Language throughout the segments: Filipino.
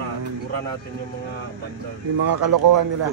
Mura natin yung mga bandal. Yung mga kalokohan nila.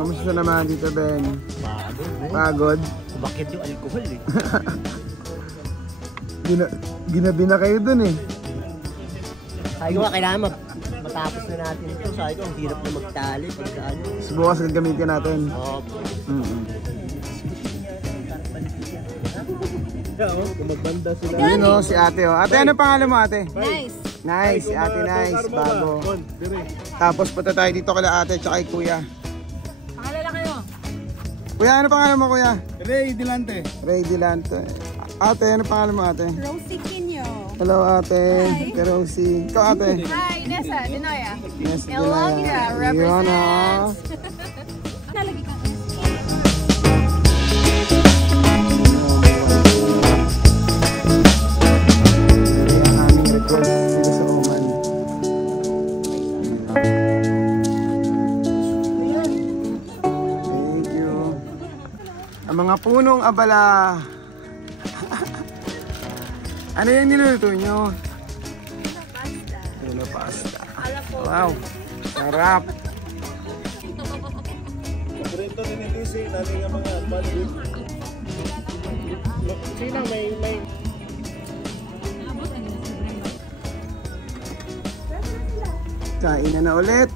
Kamusta naman dito, Ben? Pagod? Bakit yung alcohol eh? Ginabi na kayo dun eh. Sabi ko nga, kailangan matapos na natin ito. Sabi ko, ang hirap na magtali. Subukas gagamitin natin. Oo. Kung magbanda sila. Yun o, si ate o. Ate, ano pangalan mo ate? Nice. Nice, si ate Nice, bago. Tapos punta tayo dito kala ate, tsaka kay kuya. Pangalala kayo. Kuya, ano pangalan mo kuya? Ray Dilante. Ray Dilante. Ate, ano pangalan mo ate? Rosie Quino. Hello ate, kay Rosie. Ikaw ate? Hi, Nessa Dinoya. Yes, Ilongga represents. Nalagay ka. Mga punong abala. Ano yung niluluto nyo? Tuna pasta. Wow, sarap. Paborito din ni DC, natin yung mga bandit. Sino may... Kain na ulit.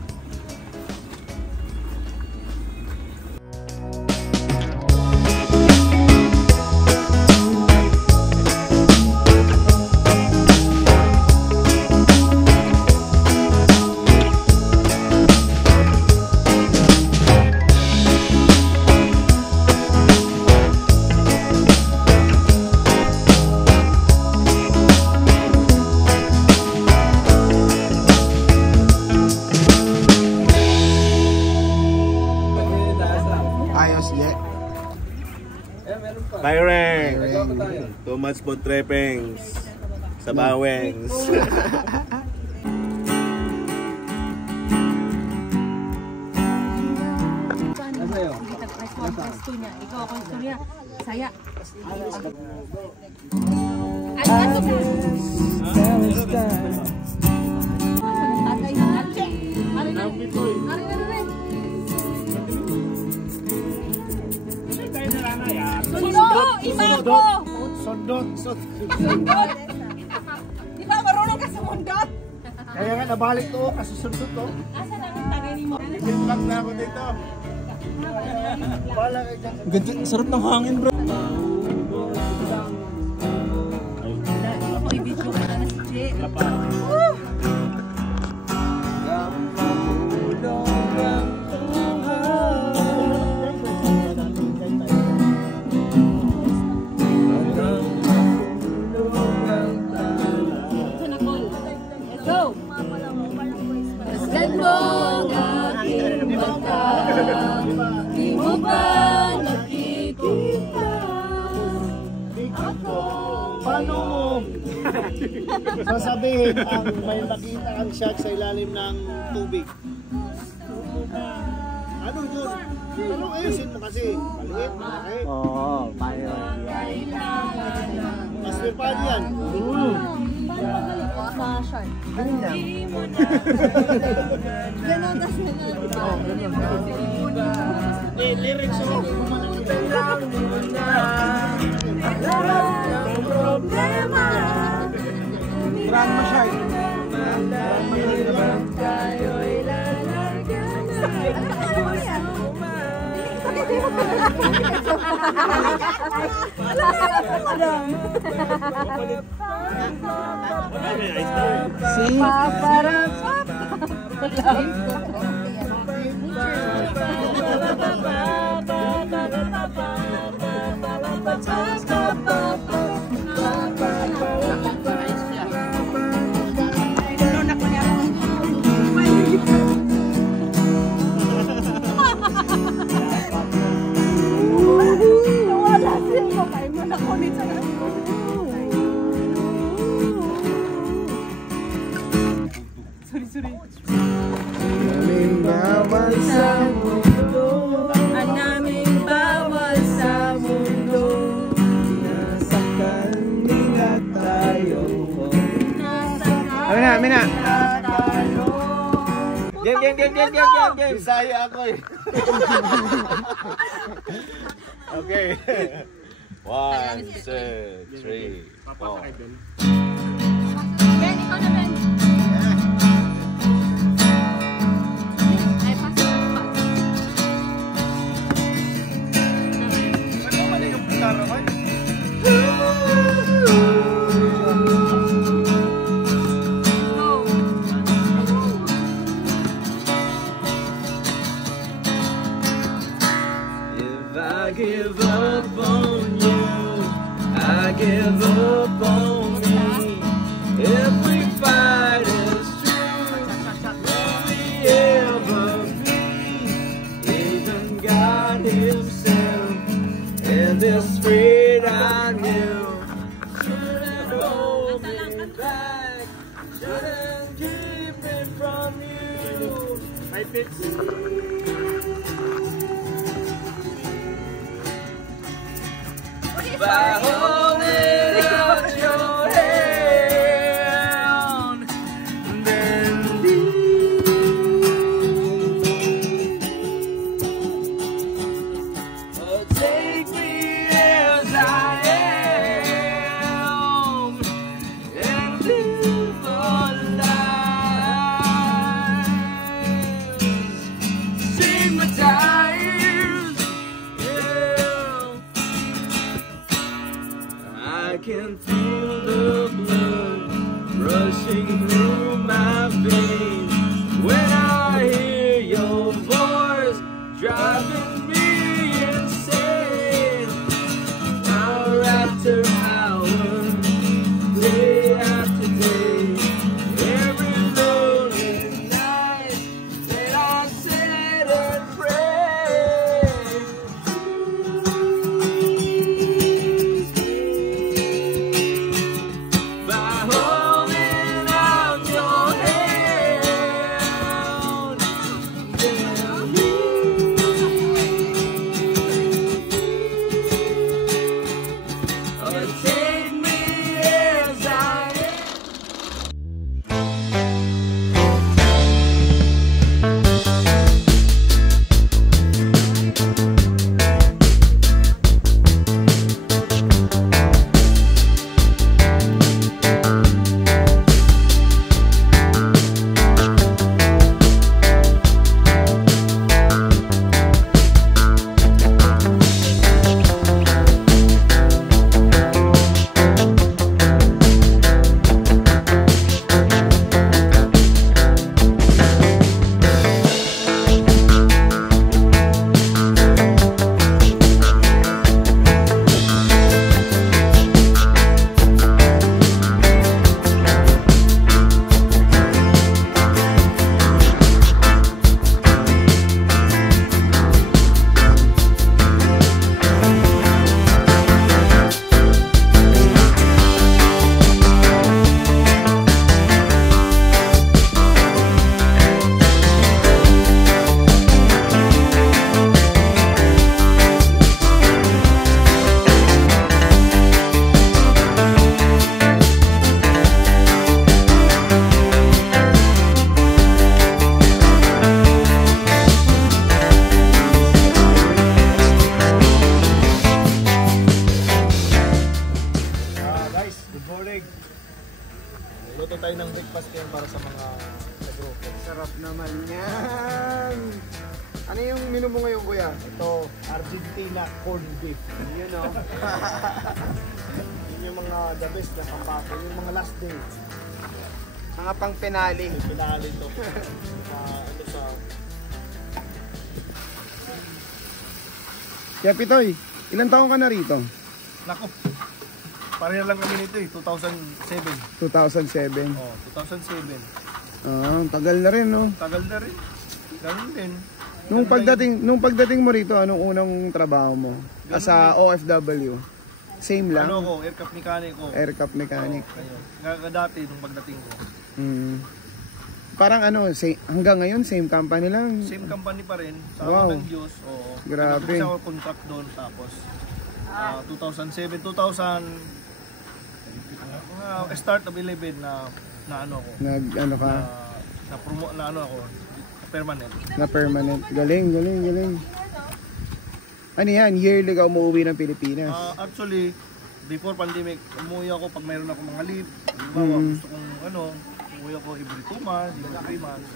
Byron! Too much food trappings sa Bawengs. Ikaw ako gusto niya. Saya. Sundot! Di ba marunong ka sa mundot? Kaya nga nabalik to, kasusundot to. Asa lang ang tagay mo? Nag-vlog na ako dito. Bala kayo dyan. Ganda, sarap ng hangin bro. Ako i-video ka na si Jay. Paano mo sasabihin ang may nakita ang shark sa ilalim ng tubig? Ano yun? Pero ayusin mo kasi. Maliit, malaki. Oo, paano yan? Mas may paano yan? Fashion. Ano lang? Ganon kasi na. Lyrics o. Dalangin mo na lahat ng problema. Tran mo siya. Malahirap tayo'y lalagyan na. Si Naming bawal sa mundo, ang naming bawal sa mundo. Nasaktan nila tayo. Amin na. Game. Bisaya ako eh. Okay. 1, 2, 3, 4. Ben, ikaw na, Ben. Ay, pasok. Ano mali yung gitara ko? If I give up on you, I give up on me. If we fight as true, will we ever be? Even God Himself and this fate I knew shouldn't hold me back, shouldn't keep me from you. I fix it. By holding out your hand, then oh, take me as I am and live a life. Sing my tears, yeah. I can feel the blood rushing through my veins when I hear your voice driving me insane. Hour after hour, day after day, every lonely night that I sit and pray. By holding out your Luto tayo ng breakfast ngayon para sa mga grupo. Sarap naman yan. Ano yung menu mo ngayon, kuya? Ito, Argentina corned beef. Yun o. Yun yung mga the best na pampato. Yung mga last day. Mga pang penali. Pinakali ito. Ano sa... Kaya Pitoy, ilang taon ka na rito? Nako, pareha lang kami nito 2007. 2007. Oh, 2007. Tagal na rin, no? Tagal na rin. Ganun din. Nung pagdating mo rito, anong unang trabaho mo? As a OFW? Same lang? Ano ko, aircraft mechanic ko. Aircraft mechanic. Ngayon. Dati nung pagdating ko. Parang hanggang ngayon, same company lang? Same company pa rin. Sa Wow. ng Diyos. Oo. Grabe. Nag-umpisa ako contract doon. Tapos, 2007, start of 11 na ano ako. Na ako, permanent. Na permanent. Galing. Ano yan? Yearly ka umuwi ng Pilipinas? Actually, before pandemic, umuwi ako pag mayroon ako mga leave. Halimbawa, gusto kong umuwi ako every 2 months, every 3 months.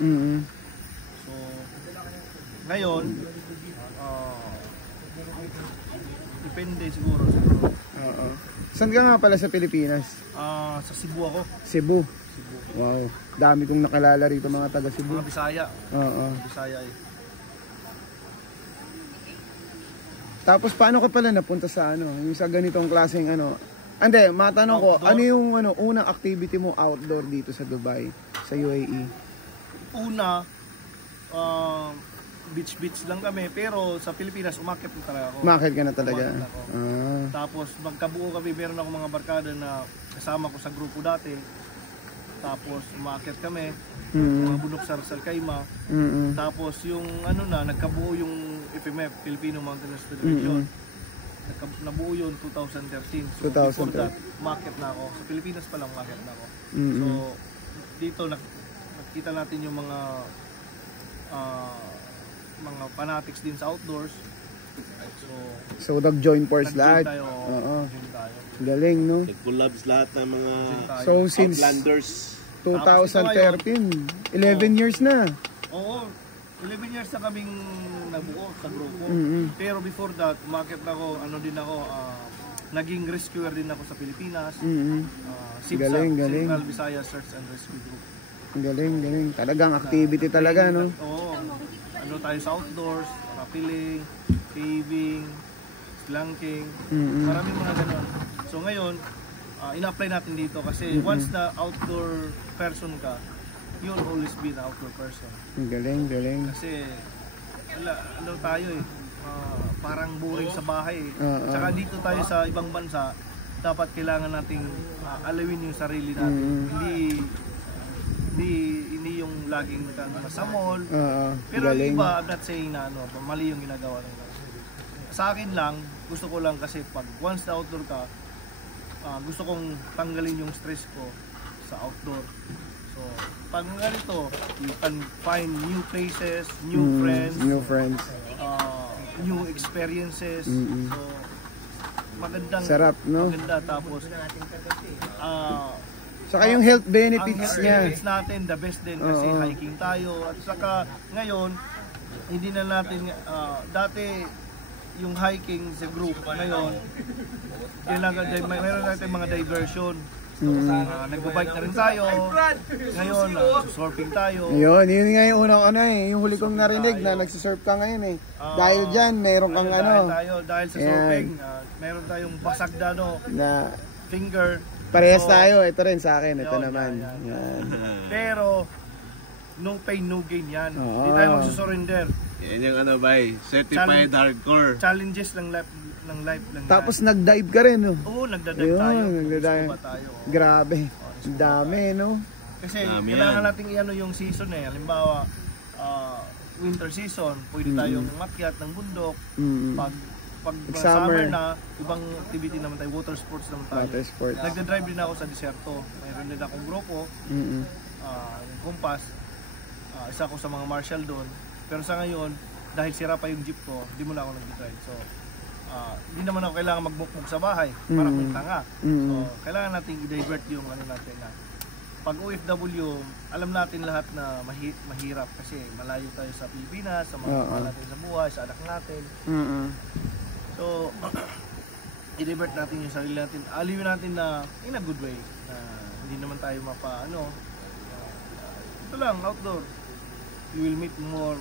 So, ngayon, depende siguro. Oo. Saan ka nga pala sa Pilipinas? Sa Cebu ako. Cebu. Wow. Dami kong nakilala rito mga taga Cebu. Mga Bisaya. Oo. Bisaya eh. Tapos paano ka pala napunta sa yung sa ganitong klaseng Hindi, matanong ko, Outdoor? ano yung unang activity mo outdoor dito sa Dubai, sa UAE? Una, beach lang kami, pero sa Pilipinas umakyat na talaga ako. Umakyat ka na talaga? Umakyat ako. Tapos magkabuo kami, meron ako mga barkada na kasama ko sa grupo dati. Tapos umakyat kami, mga bundok sa Rizal Caima. Tapos yung nagkabuo yung FMF, Filipino Mountaineers Federation. Nabuo yun 2013. So 2013. before that, umakyat na ako. Sa Pilipinas pa lang umakyat na ako. So dito nakita natin yung mga fanatics din sa outdoors. So nag-join force lahat? Tayo, nag-join tayo. Galing, no? Nag-collabs lahat ng mga So since Outlanders. 2013, 11 years na. Oo, 11 years na kaming nabuo sa grupo. Pero before that, umakyat na ako, naging rescuer din ako sa Pilipinas. Galing. Central Visayas Search and Rescue Group. Galing. Talagang activity talaga, no? Oo. Tayo sa outdoors, rappelling, caving, spelunking, maraming mga ganon. So ngayon, ina-apply natin dito kasi once na outdoor person ka, you'll always be an outdoor person. Galing. Kasi tayo parang boring sa bahay eh. Tsaka dito tayo sa ibang bansa, dapat kailangan nating alawin yung sarili natin. Hindi yung laging sa mall. Pero yung iba, I'm not saying na mali yung ginagawa nila. Sa akin lang, gusto ko lang kasi pag once na outdoor ka, gusto kong tanggalin yung stress ko sa outdoor. So, pag ganito, you can find new places, new friends, new experiences. So, magandang sarap, no? Maganda, tapos saka yung health benefits niya. Benefits natin, the best din kasi hiking tayo. At saka ngayon, hindi na natin, dati yung hiking sa group, ngayon, mayroon natin mga diversion. Nagbo-bike na rin tayo. Ngayon, surfing tayo. Yun nga yung unang yung huli kong narinig na nagsisurf ka ngayon eh. Dahil dyan, meron kang dahil sa surfing, meron tayong basag na finger. Parehas tayo, ito rin sa akin, ito naman. Yan. Pero, no pain, no gain yan. Hindi tayo magsusurrender. Yan yung certified hardcore. Challenges ng life lang. Tapos nag-dive ka rin, no? Oo, nagda-dive tayo. Nagda-dive. Grabe. Dami, no? Kasi kailangan natin yung season eh. Halimbawa, winter season, pwede tayong umakyat ng bundok. Pag summer na, ibang activity naman tayo, water sports naman tayo. Water sports. Nagda-drive din ako sa deserto. Mayroon din akong grupo, yung Compass. Isa ako sa mga marshal doon. Pero sa ngayon, dahil sira pa yung jeep ko, hindi mo na ako nag-drive. So, hindi naman ako kailangan magmukmuk sa bahay para kung tanga. So, kailangan natin i-divert yung natin na pag OFW, alam natin lahat na mahirap kasi malayo tayo sa Pilipinas, sa mga mahal natin sa buhay, sa anak natin. So, i-revert natin yung sarili natin, aliwin natin na in a good way, na hindi naman tayo ito lang, outdoor. You will meet more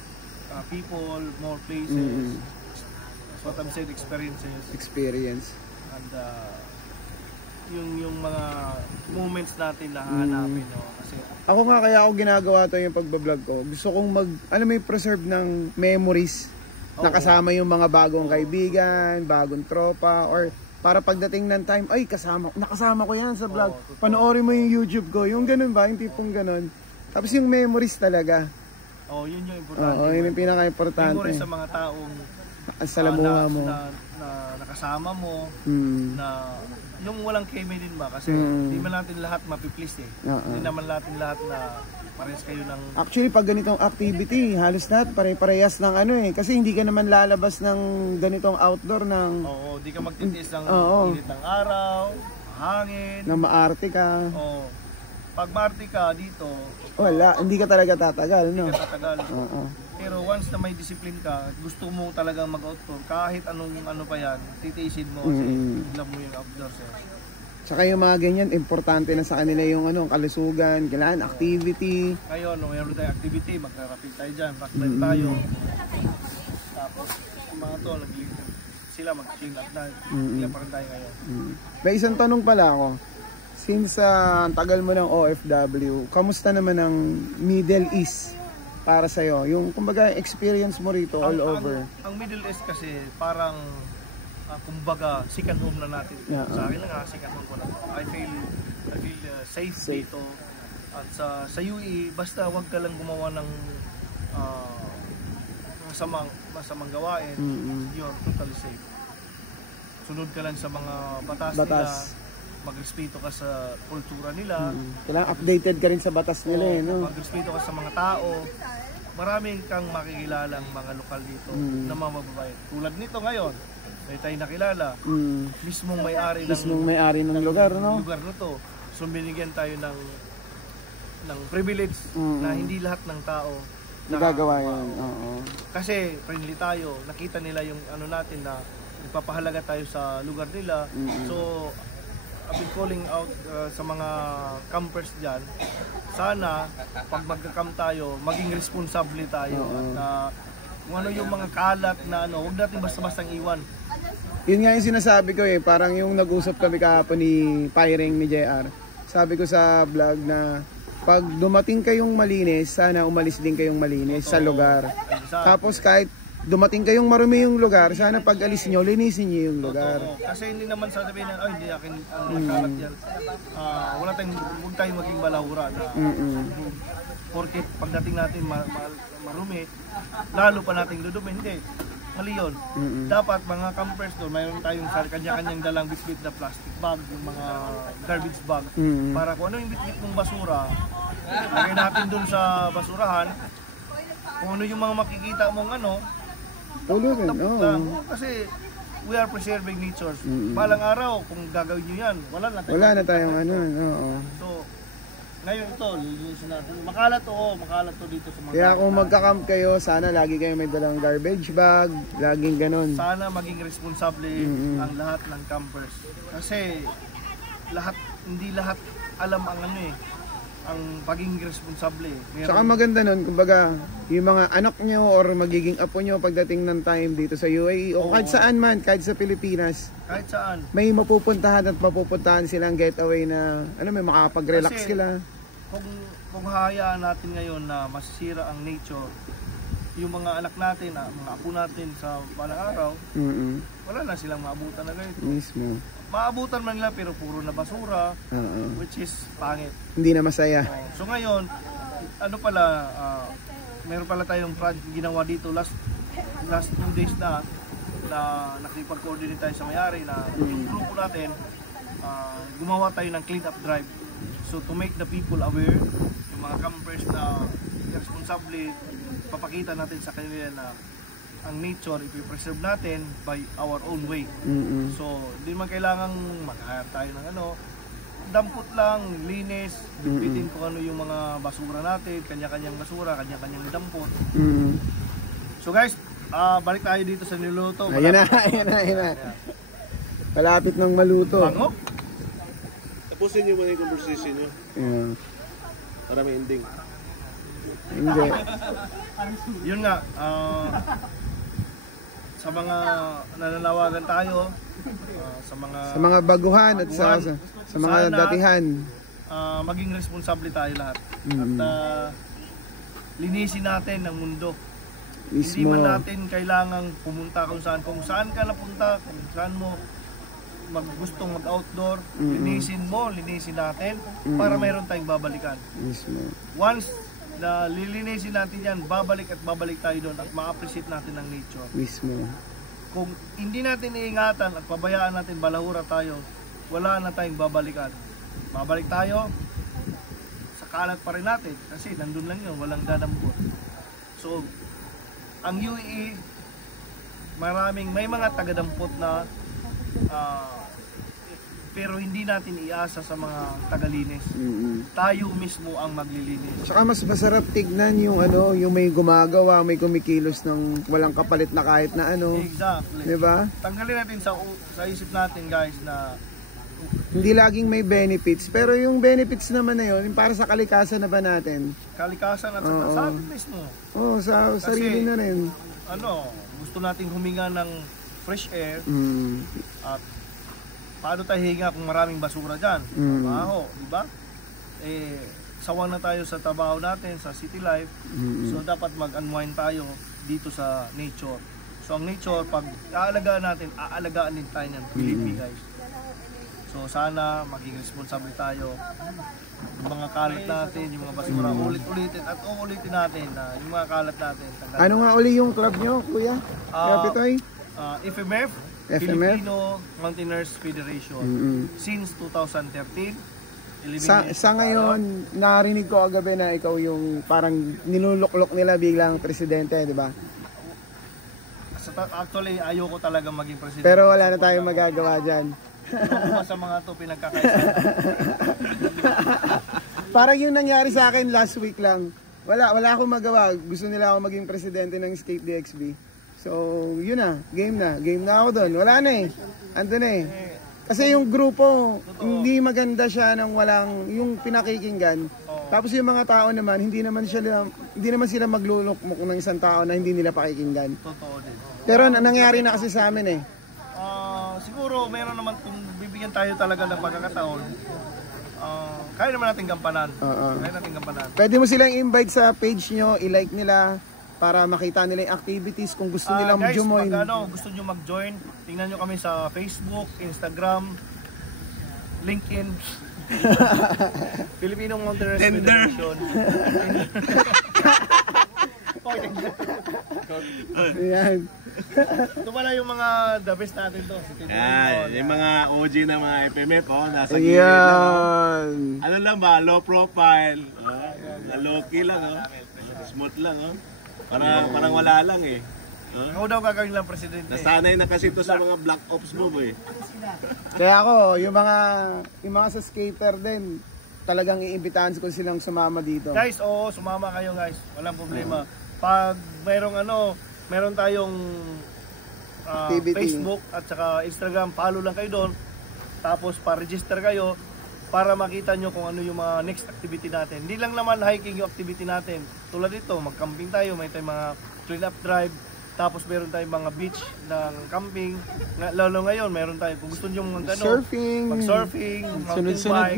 people, more places. That's what I'm saying, experience. And yung mga moments natin na hahanapin, no? Kasi ako nga, kaya ako ginagawa to yung pagbablog ko. Gusto kong may preserve ng memories na kasama yung mga bagong kaibigan, bagong tropa, or para pagdating ng time, ay nakasama ko yan sa vlog. Panoorin mo yung YouTube ko, yung ganun ba, yung tipong ganun. Tapos yung memories talaga. Yun yung importante. Yun yung pinaka-importante. Memories sa mga taong salamuha mo. Na nakasama mo, na yung walang kemi din ba? Kasi hindi man natin lahat mapiplease eh. Hindi naman natin lahat na parehas kayo ng... Actually, pag ganitong activity, halos lahat pare-parehas ng kasi hindi ka naman lalabas ng ganitong outdoor ng... Oo, di ka magtitiis ng init ng araw, hangin. Na maarte ka. Oo. Pag maarte ka dito, wala, hindi ka talaga tatagal, no? Hindi ka tatagal. Pero once na may discipline ka, gusto mo talagang mag-outdoor, kahit ano pa yan, titiisin mo kasi love mo yung outdoor. Tsaka yung mga ganyan, importante na sa kanila yung kalusugan, kailangan activity. Ngayon, mayroon tayong activity, magra-rapid tayo dyan, backline tayo. Tapos, yung mga to, sila mag-clean up na, sila pa rin tayo ngayon. May isang tanong pala ako. Since tagal mo ng OFW, kamusta naman ang Middle East para sa'yo? Yung kumbaga experience mo rito all over. Ang Middle East kasi parang kumbaga second home na natin. Sa akin na second home ko na. I feel safe dito. At sa UAE, basta wag ka lang gumawa ng masamang gawain, you're totally safe. Sunod ka lang sa mga batas. Nila. Magrespeto ka sa kultura nila. Kailangan updated ka rin sa batas nila, no? Magrespeto ka sa mga tao. Maraming kang makikilalang mga lokal dito na mamababayan. Tulad nito ngayon, may tayo nakilala. Mismong may-ari ng lugar, no? Lugar na to. So binigyan tayo ng privilege na hindi lahat ng tao nagagawa yan. Kasi friendly tayo. Nakita nila yung natin na nagpapahalaga tayo sa lugar nila. So I've been calling out sa mga campers dyan, sana pag magka-camp tayo, maging responsable tayo at kung ano yung mga kalat na huwag natin basta-bastang iwan. Yun nga yung sinasabi ko parang yung nag-usap kami kahapon ni Pyring ni JR. Sabi ko sa vlog na pag dumating kayong malinis, sana umalis din kayong malinis sa lugar. Tapos kahit dumating kayong marumi yung lugar, sana pag alis nyo, linisin nyo yung lugar. Kasi hindi naman sasabihin na, hindi akin ang nagkalat yan. Huwag tayong maging balahura na porket pagdating natin marumi, lalo pa nating dudumi. Hindi, mali yun. Dapat mga campers doon, mayroon tayong kanya-kanyang dalang bitbit na plastic bag, yung mga garbage bag, para kung ano yung bitbit ng basura, lagay natin doon sa basurahan, kung ano yung mga makikita mong Tulurin, kasi we are preserving nature. Balang araw, kung gagawin nyo yan, wala na tayong So, ngayon ito, lilinisin natin. Makalat to dito sa mga... Kaya kung magka-camp kayo, sana lagi kayo may dalang garbage bag, laging ganun. Sana maging responsable ang lahat ng campers. Kasi, hindi lahat alam ang ang pagiging responsable. Saka maganda nun, kumbaga, yung mga anak nyo or magiging apo nyo pagdating ng time dito sa UAE o kahit saan man, kahit sa Pilipinas. Kahit saan. May mapupuntahan at mapupuntahan silang getaway na, may makapag-relax sila. Kung hayaan natin ngayon na masisira ang nature, yung mga anak natin, mga apo natin sa balang araw, wala na silang maabutan na ganito. Mismo. Maabutan man nila pero puro na basura, which is pangit. Hindi na masaya. So ngayon, meron pala tayong project ginawa dito last 2 days na nakipag-coordinate tayo sa may-ari na yung grupo natin, gumawa tayo ng clean up drive. So to make the people aware, yung mga campers na responsable, papakita natin sa kanila na ang nature ipipreserve natin by our own way. So, hindi man kailangang mag-hire tayo ng dampot lang, linis, bitbitin kung ano yung mga basura natin, kanya-kanyang basura, kanya-kanyang dampot. So guys, balik tayo dito sa niluto. Ayan na. Malapit ng maluto. Bango? Tapusin nyo muna yung conversation nyo. Yeah. Para may ending. Hindi. Yun nga, sa mga nananawagan tayo, sa mga baguhan at sa mga sana, datihan. Maging responsable tayo lahat. At linisin natin ang mundo. Hindi Mismo. man natin kailangang pumunta kung saan ka napunta, kung saan mo gustong mag-outdoor, linisin natin para mayroon tayong babalikan. Mismo. Once na lilinisin natin yan, babalik at babalik tayo doon at ma-appreciate natin ang nature. Mismo. Kung hindi natin iingatan at pabayaan natin, balahura tayo, wala na tayong babalikan. Babalik tayo, sa kalat pa rin natin kasi nandun lang yun, walang dadambot. So, ang UAE, may mga tagadampot na pero hindi natin iasa sa mga tagalinis. Tayo mismo ang maglilinis. Saka mas masarap tignan yung yung may gumagawa, may kumikilos ng walang kapalit na kahit na Exactly. 'Di ba? Tanggalin natin sa isip natin guys na hindi laging may benefits, pero yung benefits naman na yun, yung para sa kalikasan na ba natin? Kalikasan at sa atin mismo. Sa sarili na rin. Gusto nating huminga ng fresh air at paano tayo hinga kung maraming basura dyan? Baho, di ba? Sawa na tayo sa trabaho natin, sa city life. So dapat mag-unwind tayo dito sa nature. So ang nature, pag aalagaan din tayo ng Pilipi guys. So sana maging responsable tayo. Yung mga kalat natin, yung mga basura, ulit-ulitin at uulitin natin na yung mga kalat natin. Ano nga uli yung club nyo, kuya? Kapitoy? FMF, Filipino Mountaineers Federation. Since 2013. Sa ngayon, narinig ko agabi na ikaw yung parang niluluklok nila biglang presidente, di ba? Actually, ayoko talaga maging presidente. Pero wala na tayong magagawa dyan. Ano sa mga to pinagkakaisa? Parang yung nangyari sa akin last week lang. Wala akong magawa. Gusto nila ako maging presidente ng Escape DXB. So, yun na. Game na ako doon. Wala na eh. Andun na eh. Kasi yung grupo, hindi maganda siya nang walang yung pinakikinggan. Tapos yung mga tao naman, hindi naman sila maglulukmok ng isang tao na hindi nila pakikinggan. Totoo din. Pero nangyari na kasi sa amin eh. Siguro meron naman kung bibigyan tayo talaga ng pagkakataon. Kaya naman natin gampanan. Pwede mo silang invite sa page nyo, i-like nila para makita nila yung activities kung gusto nilang mag-join. Guys, gusto nyo mag-join, tingnan nyo kami sa Facebook, Instagram, LinkedIn, Filipino Mountaineers Federation. Ayan. Ito pala yung mga the best natin to. Yung mga OG na mga FMF, nasa gilid lang. Ano lang ba, low profile, low key lang, smooth lang, parang wala lang eh. Ikaw daw gagawin lang presidente. Nasanay na kasi ito sa mga black ops mo eh. Kaya ako, yung mga sa skater din, talagang iimbitahan ko silang sumama dito. Guys, sumama kayo guys. Walang problema. Pag meron tayong Facebook at saka Instagram, follow lang kayo doon. Tapos pa-register kayo para makita nyo kung ano yung mga next activity natin. Hindi lang naman hiking yung activity natin. Tulad dito, mag-camping tayo, may tayong mga clean up drive. Tapos meron tayong mga beach ng camping. Lalo ngayon, meron tayo kung gusto nyo mag-surfing, mountain bike,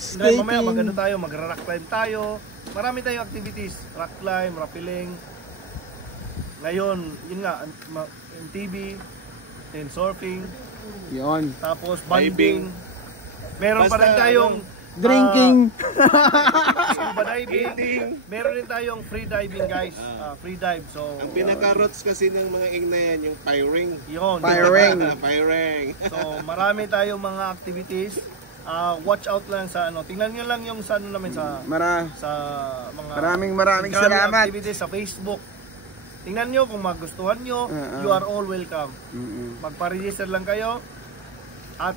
skating. Mamaya tayo, mag-rock climb tayo. Marami tayong activities, rock climb, rappelling. Ngayon, yun nga, MTB, then surfing. Yun. Tapos bonding. Meron pa rin tayong drinking. Scuba diving. Meron din tayong free diving guys. Free dive. So ang pinaka-routes kasi ng mga ing na yan, yung piring. Yun. Piring. So marami tayong mga activities. Watch out lang sa tingnan nyo lang yung sa namin sa mga maraming salamat activities sa Facebook. Tingnan nyo kung magustuhan nyo, you are all welcome. Magpa-register lang kayo at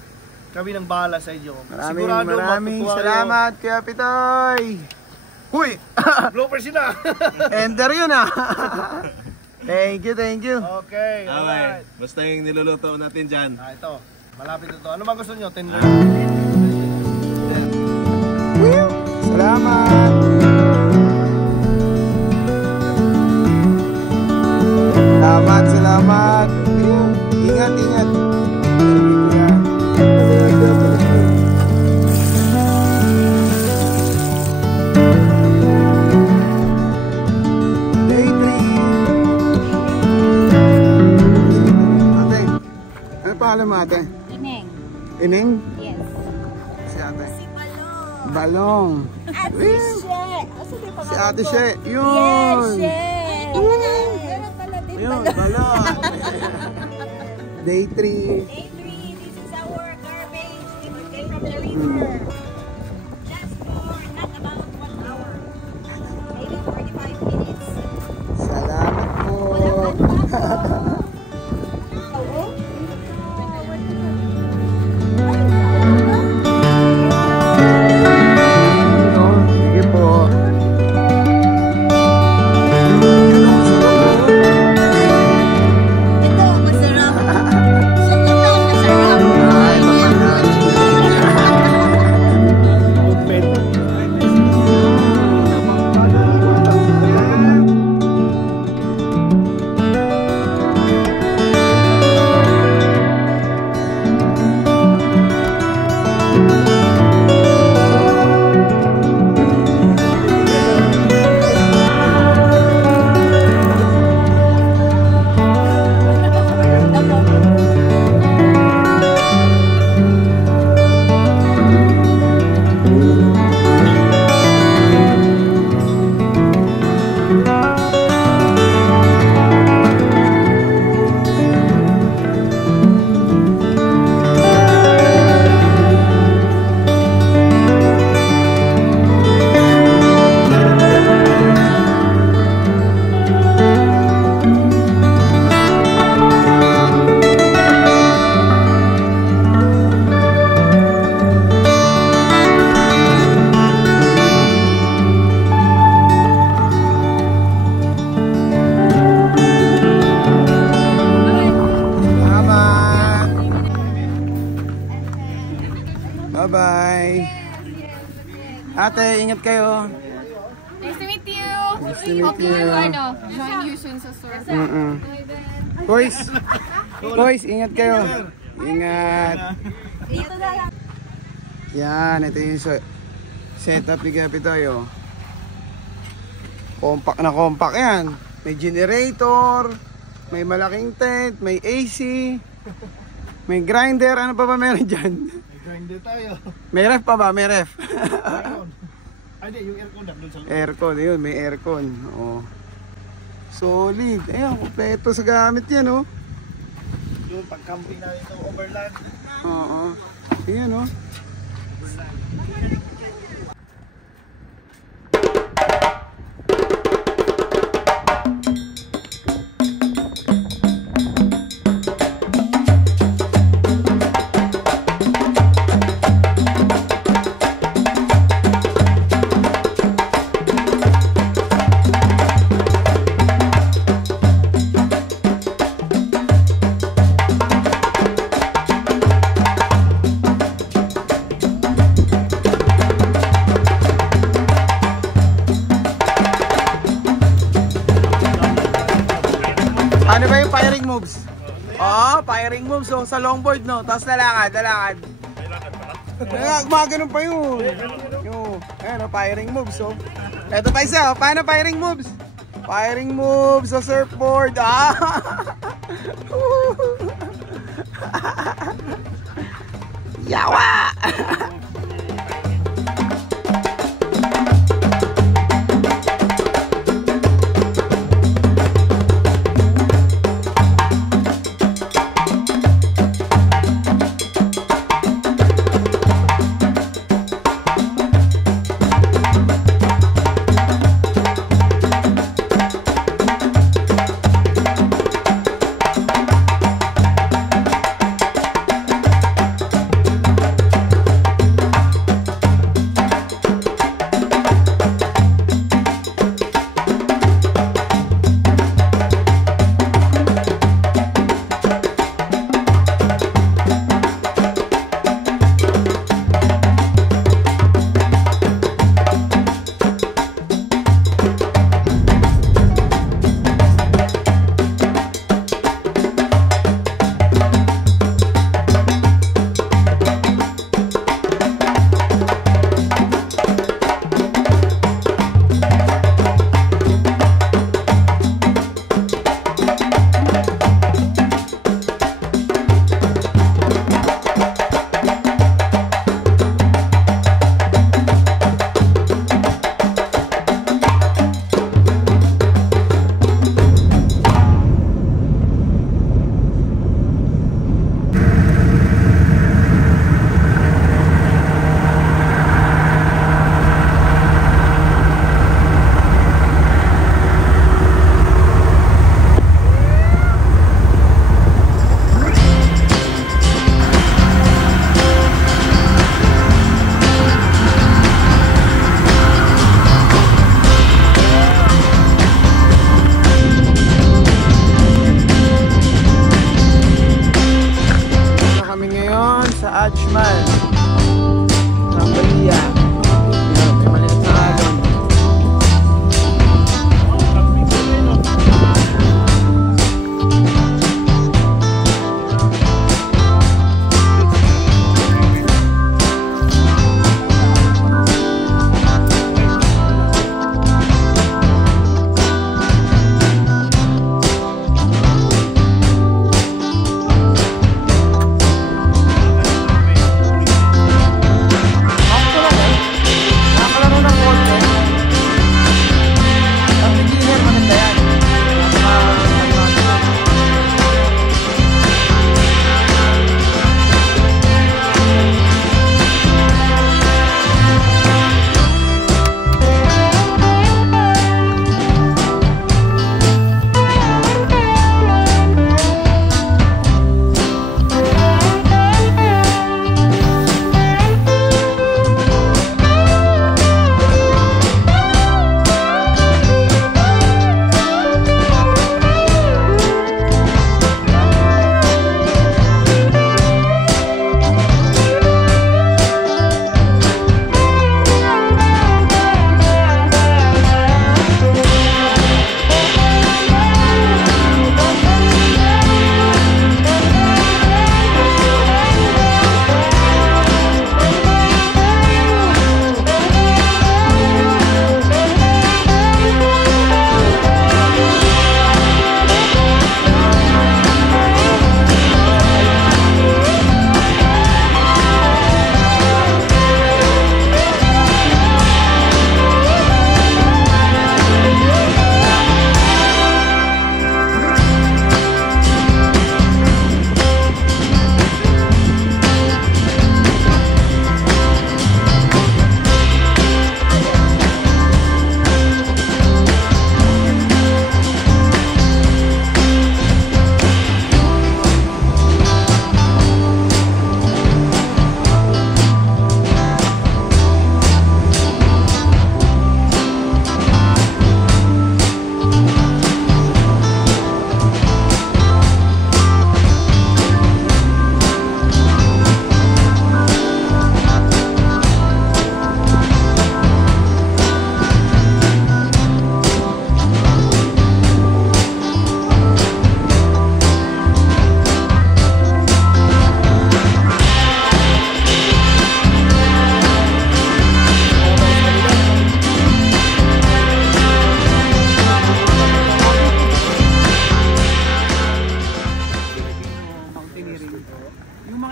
kami nang bahala sa inyo. Maraming salamat, Kuya Pitoy. Huy! Blooper sila. Ender yun ah. Thank you. Okay, Okay. alright. Basta yung niluluto natin dyan. Ito. Malapit ito. Ano ba gusto nyo? Tender. Salamat. Salamat. Ingat. Day 3. Ate, ano pangalan mo ate? Ineng. Ining? Yes. Si ate? Si Balong. Balong. Ate She. Si ate She. Yun. Yes, She. Meron pala din Yun, Balong. Balong. Day 3. Day 3, this is our garbage that we came from the river. Just for not about 1 hour. Maybe 45 minutes. Salamat po. Sige po. Ito, masarap. Sungutan, masarap. Ay, papanan. Salamat. Bye-bye. Ate, ingat kayo. Nice to meet you. Nice to meet Hope you. join you soon sa store. Boys, ingat kayo. Ingat. Yan, ito yung setup ni Kapitoy. Compact na compact yan. May generator, may malaking tent, may AC, may grinder. Ano pa ba meron dyan? Grinder tayo. May ref pa ba? May ref. Ay, di, yung aircon doon sa loob. Aircon, yun, may aircon. Oh. Solid. Ayan, kompleto sa gamit yan, oh. Yung pag-camping natin ito, overland. Oo. Ayan, oh. Ano ba yung firing moves? Oo, firing moves. So, sa longboard, no? Tapos lalakad. Mga ganun pa yun. Yung, ayan, oh, firing moves. So, eto pa isa, oh. Paano firing moves? Firing moves sa surfboard. Ah! Yawa! Dutchman. Cambodia. Yan, may maliit na alon.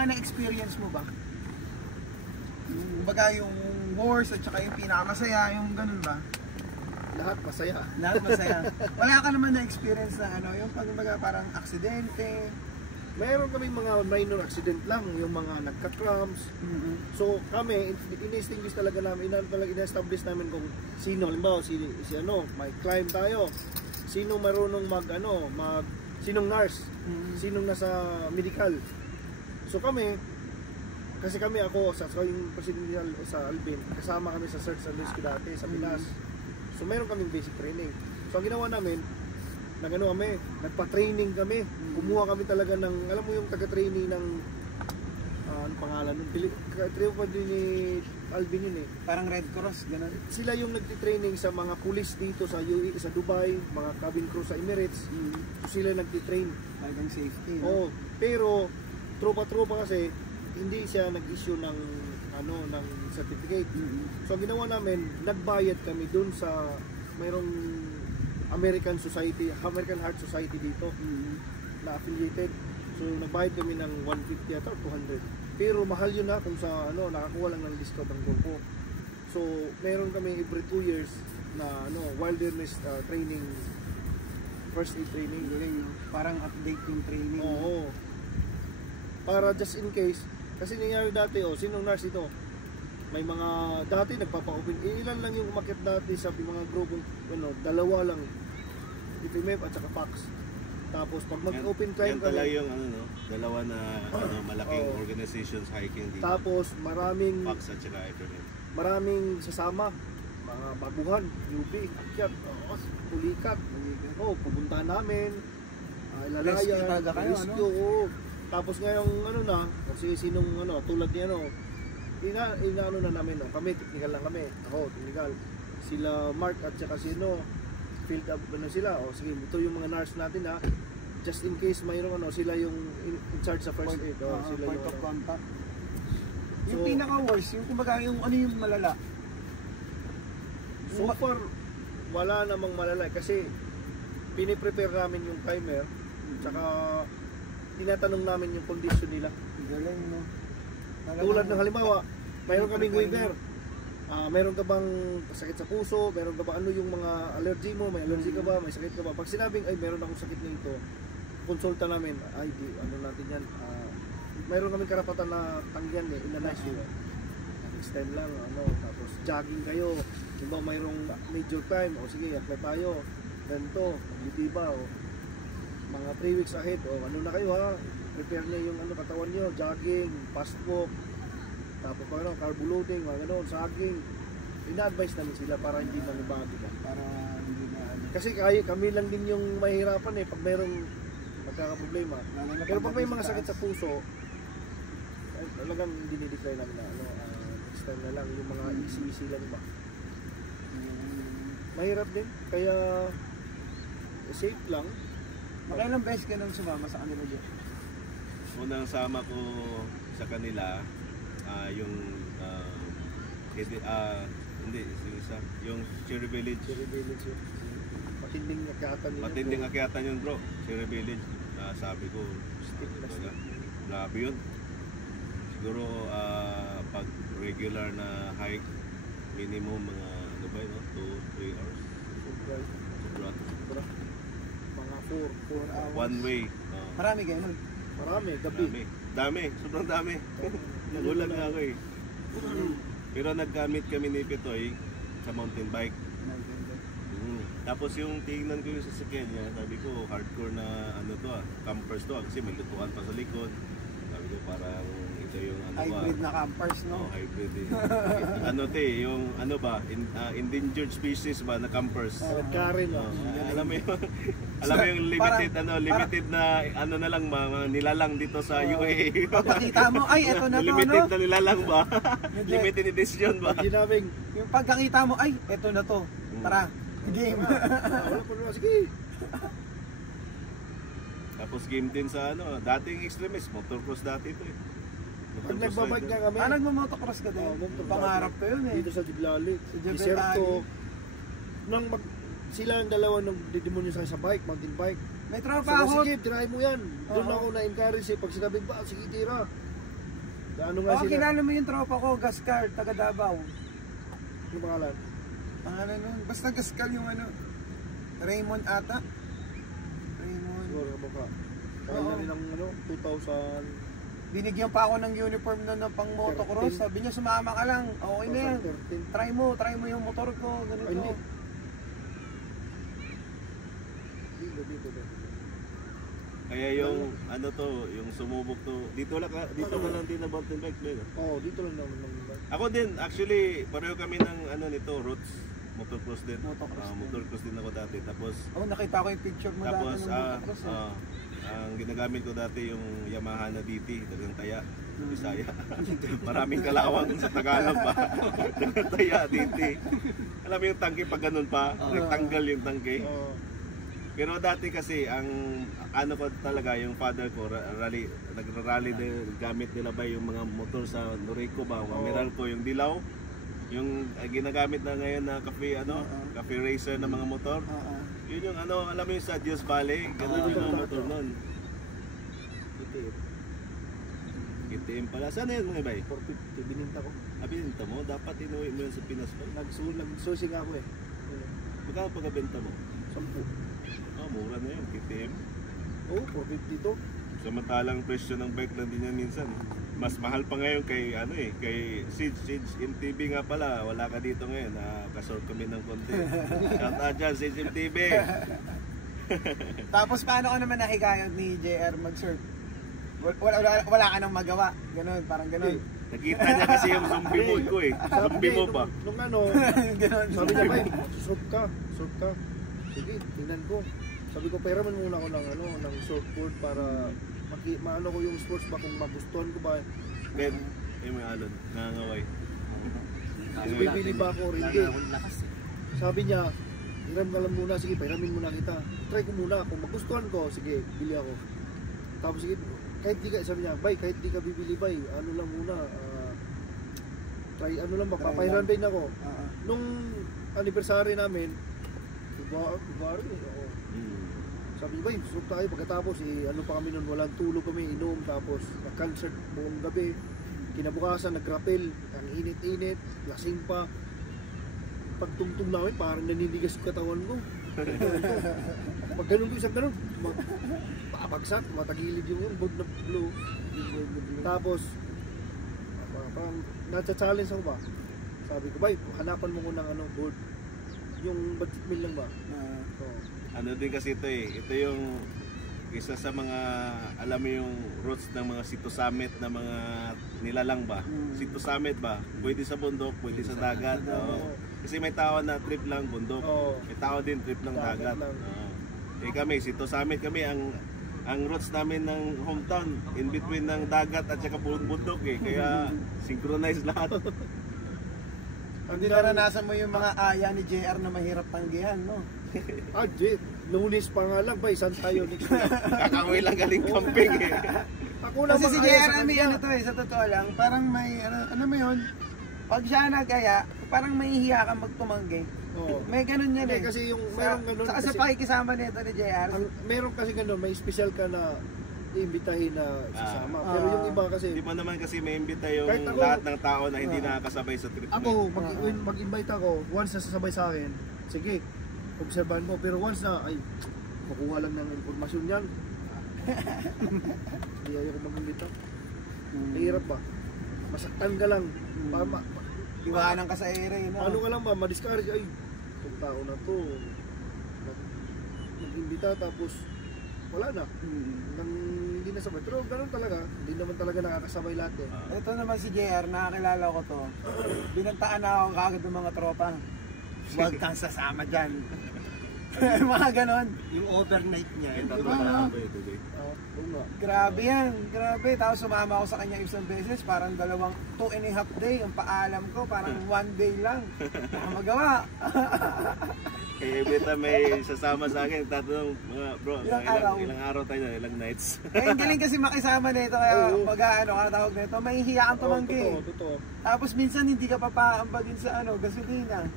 Na-experience mo ba? Yung baga yung worst at saka yung pinakamasaya, yung ganun ba? Lahat masaya. Lahat masaya. Wala ka naman na-experience na ano, yung pagbaga parang aksidente? Mayroon kami mga minor accident lang, yung mga nagka-cramps. So kami, in-distinguish talaga namin, in-establish namin kung sino, halimbawa si ano, may climb tayo. Sino marunong sinong nurse, sinong nasa medical. So kami, kasi ako yung president sa Alvin, kasama kami sa search and rescue dati sa Pinas. So meron kaming basic training. So ang ginawa namin, nagpa-training kami. Kumuha kami talaga ng, alam mo yung taga-training ng ano pangalan ng trio pa din ni Alvin yun eh. Parang Red Cross, gano'n. Sila yung nagti-training sa mga pulis dito sa UAE, sa Dubai, mga cabin crew sa Emirates. So sila nagti-train. Talagang safety. No? Pero tropa kasi hindi siya nag-issue ng ng certificate. So ang ginawa namin, nagbayad kami dun sa mayroong American Heart Society dito na affiliated. So nagbayad kami ng 150 at 200. Pero mahal yun na kung sa nakakuha lang ng discount ang grupo. So meron kami every 2 years na wilderness training, first aid training. Parang update yung training. Oo. Para just in case, kasi nangyari dati, sinong nurse ito? May mga, dati nagpapa-open, ilan lang yung umakyat dati sa mga grupong, dalawa lang, IPMF at saka PAX. Tapos pag mag-open climb kami, yan yung dalawa na malaking organizations hiking dito. Tapos maraming PAX at saka IPMF. Maraming sasama, mga baguhan, newbie, akyat, pulikat. Pupuntahan namin, ilalayan, rescue. Tapos ngayong ano na, kasi sinong ano, tulad ni ano, inaano na namin, no? Kami, technical lang kami. Ako, technical. Sila Mark at saka sino, field up na sila. O sige, ito yung mga nurse natin ha. Just in case mayroong ano, sila yung in charge sa first aid. O, sila point yung of ano. contact. Yung So, pinaka-worst, yung kumbaga yung ano yung malala. So far, wala namang malala kasi piniprepare namin yung timer tsaka tinatanong namin yung condition nila. Galing, no? Tulad ng halimbawa, mayroon kaming waiver. Mayroon ka bang sakit sa puso? Mayroon ka ba ano yung mga allergy mo? May allergy ka ba? May sakit ka ba? Pag sinabing ay meron akong sakit na ito, konsulta namin, ay di, ano natin yan, mayroon kaming karapatan na tanggihan eh, inanalyze yun. Extend lang, ano, tapos jogging kayo, diba mayroong major time, o sige, apply tayo, ganito, litiba, o mga 3 weeks ahead, o ano na kayo ha, prepare nyo yung ano, katawan nyo, jogging, fast walk, tapos ano, carb loading, mga gano'n, saging, ina-advise namin sila para hindi nangibago ka. Para hindi na ano. Kasi kami lang din yung mahirapan eh, pag mayroong magkakaproblema. Pero pag may mga sakit sa puso, ay, talagang dinideclare namin na ano, next time na lang, yung mga easy lang ba. Mahirap din, kaya safe lang. Makailang beses ka nang sumama sa kanila dyan? Unang sama ko sa kanila, yung hindi, yung Cherry Village. Cherry Village yun. Matinding akyatan nila. Matinding akyatan yun bro, Cherry Village. Sabi ko, grabe yun. Siguro pag regular na hike, minimum mga ano ba yun, 2-3 hours. Sobra. Mga 4 hours. One way. Marami kayo nun? Marami, gabi. Dami, sobrang dami. Nagulat na ako eh. Pero nag-meet kami ni Pitoy sa mountain bike. Tapos yung tingnan ko yung sasakyan niya, sabi ko hardcore na ano to campers to kasi may lutuan pa sa likod. Sabi ko parang ito yung ano hybrid na campers, no? Oh, hybrid eh. Ano yung ano ba, endangered species ba na campers. Karen Alam mo yung limited limited na ano na lang mga nilalang dito sa UAE. Pagkakita mo, ay eto na to, limited no? na nilalang ba? Limited edition ba? Ginaming. Yung pagkakita mo, ay eto na to. Tara, game. Wala po naman, sige. Tapos game din sa ano, dating extremist, motocross dati ito eh. Pag nagbabike nga kami. Nagmamotocross ka din? Pangarap ko yun eh. Dito sa Diglali. Sa Diserto. Nang sila ang dalawa nung didemonyo sa bike, mountain bike. May tropa So, ako. sige, try mo yan. Doon ako na-encourage eh. Pag sinabi ba, sige tira. Ano nga sila? Kilala mo yung tropa ko, Gascar, taga Davao. Ano pangalan? Pangalan nun, basta Gascar yung ano, Raymond ata. Raymond. Siguro ka baka. Kaya na rin ang ano, 2000. Binigyan pa ako ng uniform na ng pang motocross. Sabi niya, sumama ka lang. Okay na yan. 2013. Try mo yung motor ko. Ganito. Ay, hindi. Dito. Kaya yung ano to, yung sumubok to, dito na lang din na mountain bike mo. Oo, dito lang naman ng bike. Ako din, actually, pareho kami ng ano nito, roots. Motocross din. Motocross din ako dati. Tapos nakita ko yung picture mo tapos dati ng motocross. ang ginagamit ko dati yung Yamaha na DT, dagang taya, sa Bisaya. Maraming kalawang sa Tagalog pa. Dagang taya, DT. Alam mo yung tangke pag ganun pa, rectangle yung tangke. Pero dati kasi ang ano ko talaga yung father ko nagrarally din, gamit nila ba yung mga motor sa Noriko ba, Meralco yung dilaw. Yung ginagamit na ngayon na cafe racer na mga motor. Yun yung ano, alam mo yung sa Dios Valley, ganun yung mga motor nun. KTM pala. Saan yun mga ibay? 450, bininta ko. Bininta mo? Dapat inuwi mo yun sa Pinas pa. Nagsusing ako eh. Magkano pagkabenta mo? 10. Mura na yun, KTM. Oo, 450 to. Samantalang presyo ng bike lang din yan minsan. Mas mahal pa ngayon kay kay Siege MTV nga pala. Wala ka dito ngayon. Kasort kami ng konti. Shout out dyan, Siege MTV. Tapos paano ka naman nakikayod ni JR mag-surf? Wala ka nang magawa. Ganun, parang ganun. Nakita niya kasi yung zombie mode ko eh. Zombie mo ba? Nung ano, sabi niya ba, surf ka. Sige, tingnan ko. Sabi ko, pera man muna ako ng surfboard para maano ko yung sports ba kung magustuhan ko ba. Ben, yung may alon, nangangaway. Bibili ba ako or hindi? Sabi niya, hiram ka lang muna, sige, pahiramin muna kita. Try ko muna, kung magustuhan ko, sige, bili ako. Tapos sige, kahit di ka, sabi niya, bay, kahit di ka bibili bay, ano lang muna, try, ano lang ba, papahiram din ako. Nung anniversary namin, February, oo. Sabi niya, bay, susok tayo pagkatapos, ano pa kami nun, walang tulog kami, inom, tapos nag-concert buong gabi. Kinabukasan, nag-rappel, ang init-init, lasing pa. Pagtungtong namin, parang naninigas yung katawan ko. Pag ganun ko, isang ganun, papagsak, matagilid yung board na blue. Tapos, parang nasa-challenge ako ba? Sabi ko, bay, hanapan mo ko ng board. Yung budget meal lang ba? Ano din kasi ito eh, ito yung isa sa mga, alam mo yung routes ng mga Sito Summit na mga nilalang ba? Sito Summit ba? Pwede sa bundok, pwede sa dagat. Kasi may tao na trip lang bundok, may tao din trip ng dagat. Eh kami, Sito Summit kami, ang routes namin ng hometown, in between ng dagat at saka bundok eh. Kaya synchronize lahat. Hindi naranasan mo yung mga aya ni JR na mahirap tanggihan, no? Lunes pa nga lang, bay, saan tayo next week? Kakaway lang galing camping eh. Ako na Kasi si mag-aya JR, ano to eh, sa totoo lang, parang may, ano mo yun, pag siya nag-aya, parang may hiya kang magtumanggi. May ganun yan eh. Kasi yung, meron ganun. Sa pakikisama nito ni JR. Meron kasi ganun, may special ka na iimbitahin na sasama. Pero yung iba kasi... Di ba naman kasi may imbita yung ako, lahat ng tao na hindi nakakasabay sa trip. Ako, mag-invite ako, once na sasabay sa akin, sige, obserbahan mo. Pero once na, ay, makuha lang ng informasyon yan. Hindi ayaw ko mag-invita. Mahirap ba? Masaktan ka lang. Iwanan ka sa ere, no? Ano ka lang ba, ma-discourage, ay, itong tao na to, nag-imbita tapos, wala na. Hindi nasabay. Pero ganun talaga, hindi naman talaga nakakasabay lahat eh. Ito naman si JR, nakakilala ko to. Binantaan na ako kagad ng mga tropa. Huwag kang sasama dyan. Mga ganon. Yung overnight niya. Grabe yan, grabe. Tapos sumama ako sa kanya isang beses, parang 2.5 day. Yung paalam ko, parang 1 day lang. Magawa. Kaya every time may sasama sa akin, tatanong, mga bro, ilang araw tayo na, ilang nights. Eh, ang galing kasi makisama nito, kaya mag-ano ka tawag nito, may hiya kang tumanggi. Totoo. Tapos minsan hindi ka papaambagin sa gasolina.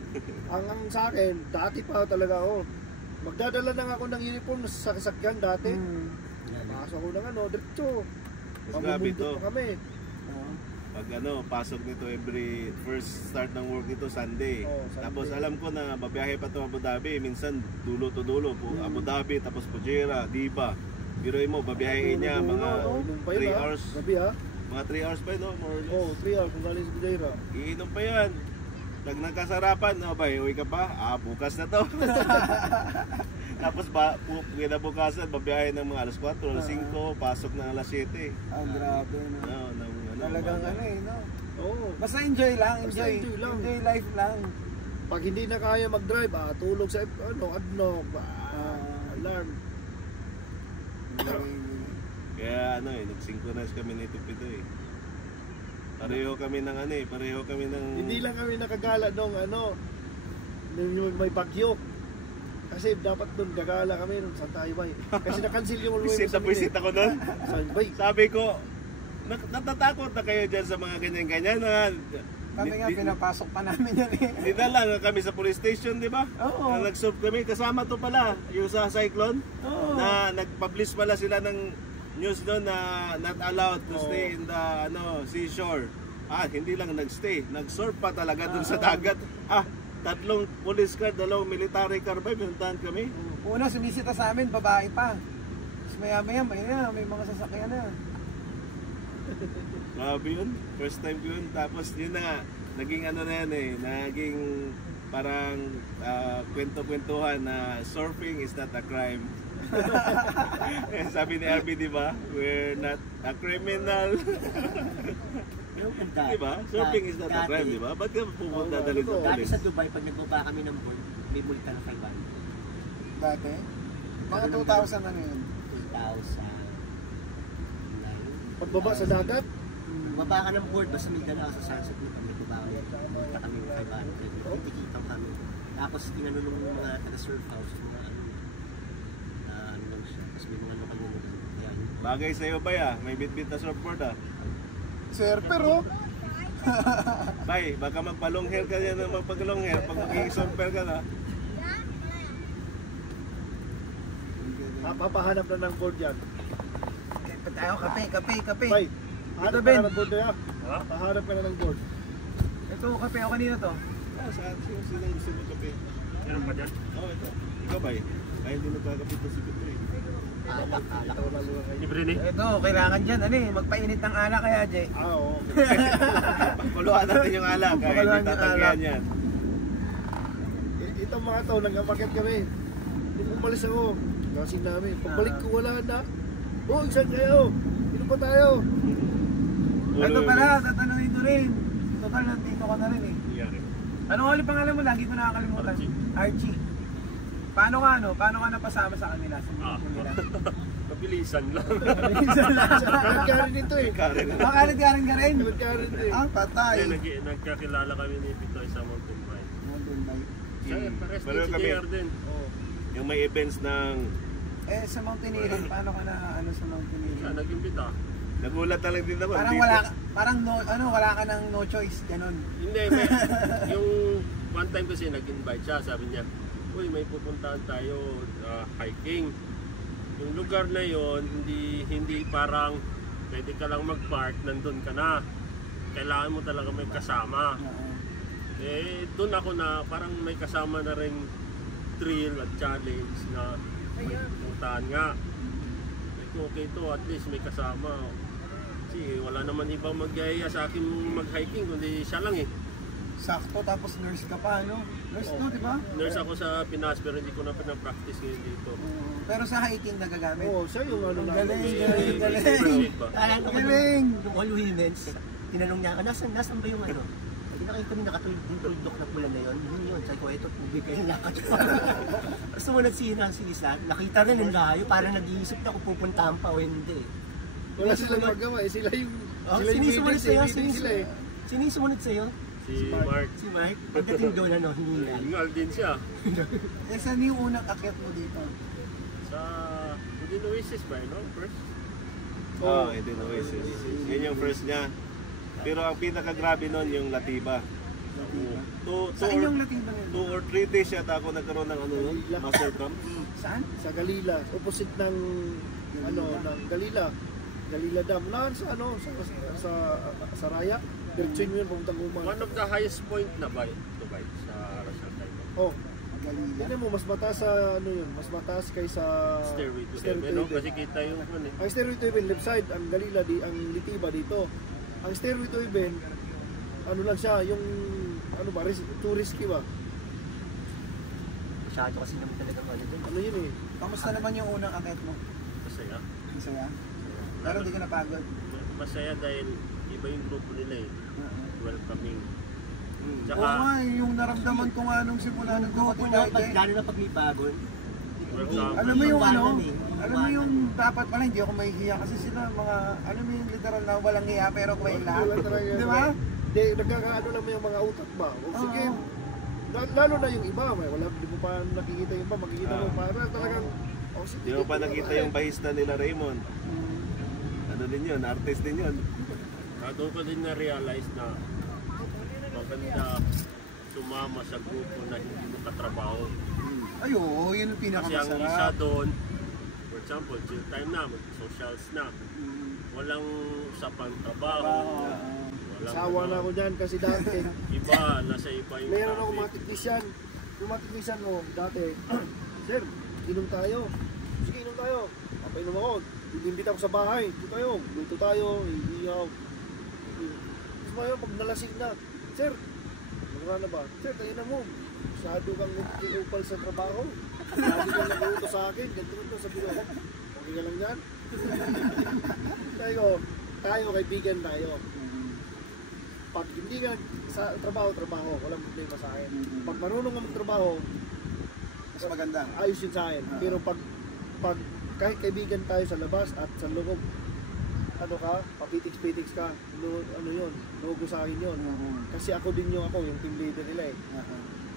Ang sa akin, dati pa talaga ako. Magdadala lang ako ng uniform sa sasakyan dati. Pasok ko ng diretso. Grabe ito. Kami. Pag pasok nito every first start ng work nito Sunday. Sunday. Tapos alam ko na babiyahe pa to Abu Dhabi, minsan dulo to dulo po Abu Dhabi tapos Fujairah, Diba. Biruin mo babiyahin niya mga 3 hours. Gabi ha? Mga 3 hours pa no, more or less. 3 hours kung galing sa Fujairah. Iinom pa yan. Pag nagkasarapan, uwi ka pa? Bukas na to. Tapos kinabukasan, babiyahe ng mga alas 4, alas 5, pasok na alas 7. Grabe no. Talagang no? Oo. Basta enjoy lang, enjoy life lang. Pag hindi na kaya mag-drive, tulog sa alarm. Kaya nag-synchronize kami nito Pito eh. Pareho kami ng Hindi lang kami nakagala nung may bagyo. Kasi dapat doon gagala kami nung Santa Ibay. Kasi na-cancel yung Visit ako doon. Sabi ko, natatakot na kayo dyan sa mga ganyan-ganyan na kami nga pinapasok pa namin yan eh. Dinala na kami sa police station, di ba? Oo. Nag-solve kami, kasama to pala yung sa cyclone. Na nag-publish pala sila ng news doon na not allowed to stay in the seashore. Hindi lang nag-stay, nag-surf pa talaga doon sa dagat. 3 police car, 2 military car ba, pinuntahan kami. Una, sumisita sa amin, babae pa. Tapos maya-maya, may mga sasakyan na. Grabe yun, first time ko yun. Tapos yun na nga, naging naging parang kwento-kwentuhan na surfing is not a crime. Sabi ni RB, di ba? We're not a criminal. Di ba? Surfing is not a crime, di ba? Ba't ka pupunta dali sa Dati police? sa Dubai, pag nagbaba kami ng board, may multa na 500. Dati? Mga 2,000 na yun. 2,000. pagbaba sa dagat. Baba ka ng board, basta may dala sa sunset mo kami, baba ka kita kami ng 500, titikitang kami. Tapos tinanong ng mga taga-surf house, mga ano lang siya, tapos may mga lokal na lugar. Bagay sa'yo ba ya? May bit-bit na surfboard ah. Surfer, oh. Bay, baka magpa-long hair ka yan ng magpag-long hair pag mag-i-surfer ka na. Papahanap na ng board yan. Tayo, kape. Bay, hanap Ben. ka na ng board na yan. Pahanap ka na ng board. Ito, kape o kanina to. Sinong gusto mo kape? Meron pa dyan? Oo, ito. Ikaw bay, dahil di nagkakapit na si Petro eh. Alak. Libre ni? Ito, kailangan dyan, magpainit ng alak kaya, Jay. Oo. Pakuluan natin yung alak, kaya Pakuluan hindi yung tatanggihan yan. Itong mga to, nag-market kami. Nung umalis ako, nasing namin. Pagbalik ko, wala na. Oh, isang kayo. Sino pa tayo? Ito pala, tatanungin ko rin. Total, nandito ka na rin eh. Ano ulit pangalan mo? Lagi ko nakakalimutan. Archie. Paano ka napasama sa kanila? Sa grupo nila? Mabilisan lang. Karin nito eh. Karen. Karin ka rin? Karin eh. Patay. Nagkakilala kami ni Pitoy sa Mountain Bike. Siya, pares din Pareho si kami. JR din. Yung may events ng... Sa Mountaineering, paano ka na sa Siya, Mountaineering? nag-imbita. Nagulat na lang din ako. Parang wala ka ng no choice, ganun. Hindi, yung one time kasi nag-invite siya, sabi niya, uy, may pupuntahan tayo hiking. Yung lugar na yon hindi parang pwede ka lang mag-park, nandun ka na. Kailangan mo talaga may kasama. Doon ako na parang may kasama na rin thrill at challenge na may pupuntahan nga. Okay to, at least may kasama. Kasi wala naman ibang mag-iaya sa akin mag-hiking, kundi siya lang eh. Sakto, tapos nurse ka pa, no? Nurse to, di ba? Nurse ako sa Pinas pero hindi ko na pinapractice ngayon dito. Pero sa hiking nagagamit. Oo, siya yung ano na. Galing. Galing! Nung all women's, tinanong niya, nasan ba yung ano? Hindi nakita kami nakatulog na pula na yun. Yun, sabi ko, ito, tubig kayo lakad. Tapos sumunod si Isa, nakita rin ang layo, parang nag-iisip na kung pupuntahan pa o hindi. Wala silang magawa eh. Sila yung... Sinisumunod sa'yo? Sila eh. Sinisumunod sa'yo? Si Mark. Si Mark? Pagdating doon, hinila. Hingal din siya. Saan yung unang akyat mo dito? Sa Udin Oasis ba, no? First? Oo, ito yung Oasis. Yun yung first niya. Pero ang pinakagrabe nun yung Latiba. Saan yung Latiba yun? 2 or 3 days yata ako nagkaroon ng master camp. Saan? Sa Galila. Opposite ng... ng Galila. Galila Dam. Lahat sa sa Raya. Diretsuin mo yun, pamuntang Guman. One of the highest point na ba ito ba sa Ras Al Khaimah? Oh. Tignan mo, mas mataas sa mas mataas kaysa Stairway to Heaven, no? Kasi kita yung ano eh. Ang Stairway to Heaven left side, ang Galila ang Litiba dito. Ang Stairway to Heaven ano lang siya, yung too risky ba? Masyado kasi naman talaga doon. Ano yun eh? Kamusta naman yung unang akyat mo? Masaya. Masaya? Pero hindi ka napagod? Masaya dahil iba yung grupo nila eh. Welcoming. Oo nga, yung naramdaman ko nga nung simula ng Grupo na, lalo na pag may bagon. Alam mo yung alam mo yung dapat pala hindi ako mahihiya kasi sila mga, alam mo yung literal na walang hiya pero kwela. Di ba? Hindi, nagkakaano lang mo yung mga utak ba? O sige, lalo na yung iba, di mo pa nakikita yung iba, makikita mo pa, talagang, Di mo pa nakita yung bahista nila Raymond. Ano din yun, artist din yun. Doon ko din na-realize na maganda sumama sa grupo na hindi mo katrabaho. Ay, oo, yun ang Kasi ang isa pinakamasarap. doon, for example, chill time na, mag-socials na. Walang usapang trabaho. sawa na ako dyan kasi dati. Iba, nasa iba yung Meron ako mga technician. Yung mga technician ko dati, sir, inom tayo. Sige, inom tayo. Papainom ako. Ibimbita ako sa bahay. Ito tayo. Luto tayo. Iiyaw. Tapos mayo, pag nalasing na, sir, magkana na ba? Sir, tayo na mo. Masyado kang kinupal sa trabaho. Lagi kang nag-uuto sa akin. Ganito sabi ko. Okay ka lang yan? Tayo, kaibigan tayo. Pag hindi ka sa trabaho, walang problema sa akin. Pag marunong ka magtrabaho, Mas maganda. ayos yun sa akin. Pero pag kahit kaibigan tayo sa labas at sa loob, ano ka, papitiks-pitiks ka, ano yun, nugusahin yun. Kasi ako din yung team leader nila eh.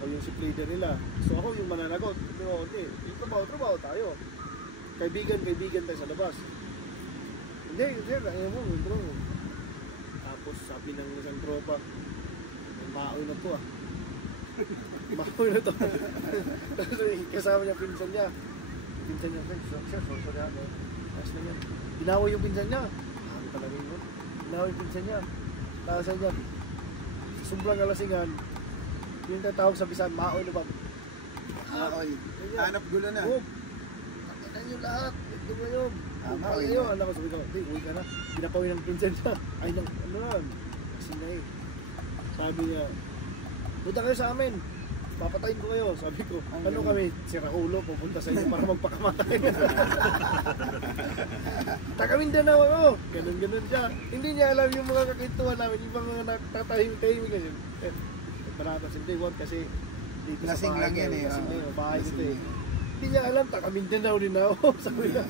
O yung ship leader nila. So ako yung mananagot. Pero hindi, trabaho tayo. Kaibigan tayo sa labas. Hindi, sir, ayaw mo, bro. Tapos sabi ng isang tropa, maoy na to ah. Maoy na to. Kasama niya, pinsan niya, sir, sorry ako. Tapos na yan. Inaway yung pinsan niya. Ano talaga yun? Inaway yung pinsan niya. Tapos niya, sobrang alasingan, yung tatawag sa bisan, maoy na ba? Maoy. Hanap gulo na. Takinan nyo lahat. Ito mo yun. Maoy Ayaw, na. alam ko, sabi ko, hindi, uwi ka na. Pinapawin ng pinsan niya. Ay, ano yan? Kasi na eh. Sabi niya, punta kayo sa amin. Papatayin ko kayo. Sabi ko, ano kami? Sira ulo, pupunta sa inyo para magpakamatay. Taga Mindanao ako. Ganun siya. Hindi niya alam yung mga kakintuhan namin. Yung mga natatahimik kasi. Paratas hindi one kasi dito lasing sa lang yan eh. Lasing lang yung bahay dito eh. Hindi niya alam, taga Mindanao din ako. Sabi niya.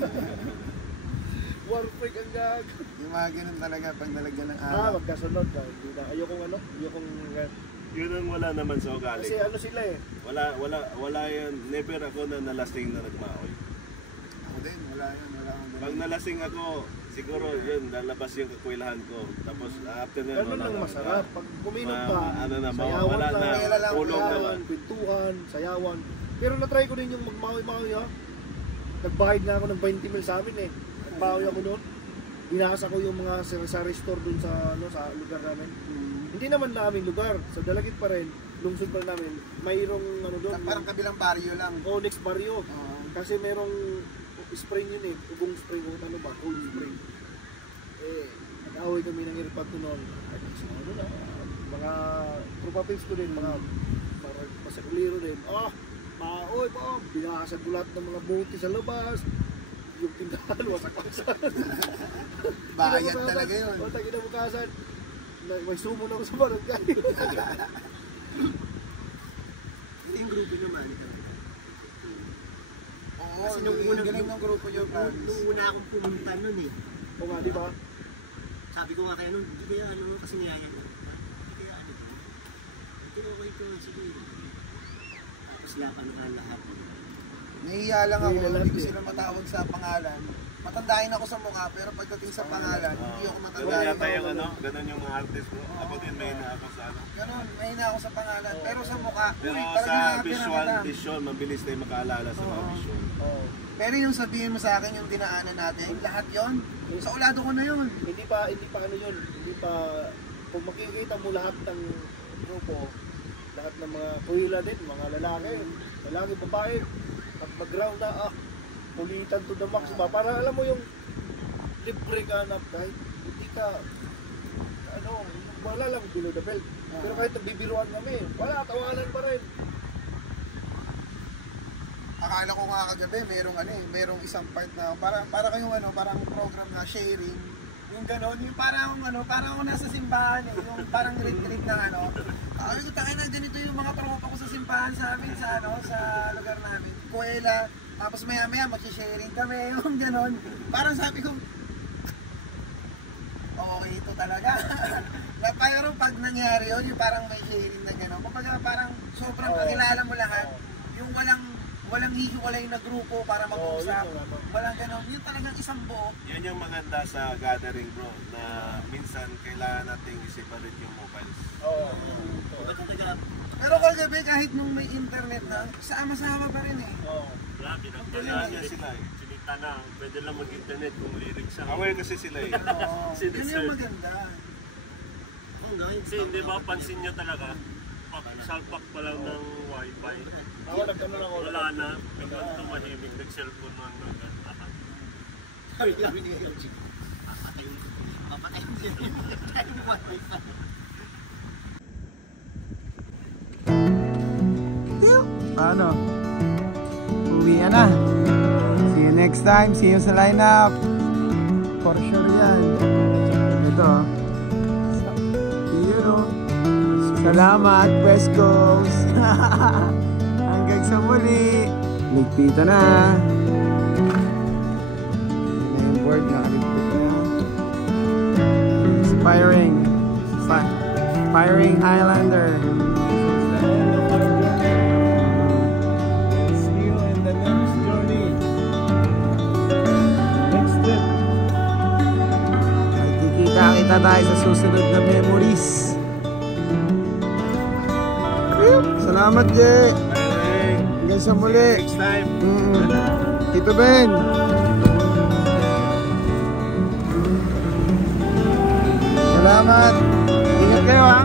War freak ang gag. Yung mga ganun talaga pag nalagyan ng araw. Magkasunod ka. Ayokong Yun ang wala naman sa ugali. kasi ano sila eh. Wala yan. Never ako na nalasing na nagmaoy. Ako din, wala yan. Wala akong ganun. Pag nalasing ako, siguro yun, lalabas yung kakwilahan ko. Tapos after na Ganun lang masarap. Pag kuminom ka, ano na, sayawan wala na, lang, ulog sayawan, naman. pintuhan, sayawan. Pero na-try ko din yung magmawi-mawi ha. Nagbayad na ako ng 20 mil sa amin eh. Nagbawi ako doon. Binasa ko yung mga sa restore doon sa lugar namin. Hindi naman na aming lugar. Sa Dalagit pa rin, lungsod pa rin namin. Mayroong doon. Parang kabilang baryo lang. Next barrio. Kasi merong spring yun eh. Ugong spring. Cold spring. Nag-away kami ng airpad to noon. Mga tropa pills ko din. Mga pasakuliro din. Maoy po. Binakasag ko lahat ng mga buti sa labas. Yung tindahan, wasak-wasak. Bayad talaga yun. Kinabukasan, may sumo na ako sa barangay. Yung grupo naman. Oo, Kasi nung unang galing ng grupo nyo, Franz. Nung una akong pumunta nun eh. O nga, di ba? Sabi ko nga kaya nun, di kaya kasi niyaya ko. Di kaya tinaway ko nga sige. Tapos lapan ka lahat. Nahihiya lang ako, hindi ko sila matawag sa pangalan. Matandahin ako sa mukha, pero pagdating sa pangalan, hindi ako Ganun matandahin. yata yung ganun yung mga artist bro. Ako din may na ako sa ano. Ganun, mahina ako sa pangalan, pero sa mukha, Pero talagang sa happy na kita. vision, mabilis tayo makaalala sa mga vision. Pero yung sabihin mo sa akin yung dinaanan natin, lahat yon sa ulado ko na yun. Hindi pa ano yun. Hindi pa, kung makikita mo lahat ng grupo, lahat ng mga kuhila din, mga lalaki, babae, at mag-ground na, pulitan to the max ba? Para alam mo yung libre ka na kahit hindi ka, wala lang below the belt. Pero kahit nagbibiruan kami, wala, tawanan pa rin. Akala ko nga kagabi, merong isang part na, para kayong parang program na sharing. Yung gano'n, yung parang ako nasa simbahan eh, yung parang retreat ng Sabi ko, tayo na ganito yung mga tropa ko sa simbahan sa amin, sa lugar namin. Kuwela, tapos maya-maya magsha-sharing kami, yung gano'n. Parang sabi ko, okay, ito talaga. Pero pag nangyari yun, yung parang may sharing na gano'n. Kapag parang sobrang kakilala mo lahat, yung walang hihiwalay na grupo para mag-usap. Walang gano'n. Yun talagang isang buo. Yan yung maganda sa gathering bro, na minsan kailangan nating i-separate yung mobiles. Pero kagabi kahit nung may internet na, sama-sama pa rin eh. Wala, pinagpala niya sila eh. Sinita na, pwede lang mag-internet kung lyrics siya. Aware kasi sila eh. Yun yung maganda. Kasi hindi ba pansin niya talaga, salpak pa lang ng wifi. Wala na, biglang tumahimik, nag-cellphone man nag-attack. Sabi namin ni Yoji, papatayin siya. Paano? Uwi na. See you next time. See you sa lineup. For sure yan. Ito. See you. Salamat, West Coast. Hanggang sa muli. Ligpita na. Yung board na. Ligpita na. Firing. Firing Highlander. See you in the next journey. Next step. Magkikita-kita tayo sa susunod na memories. Salamat, Jay. Hanggang sa muli. Next time. Tito Ben. Salamat. Ingat kayo, ha.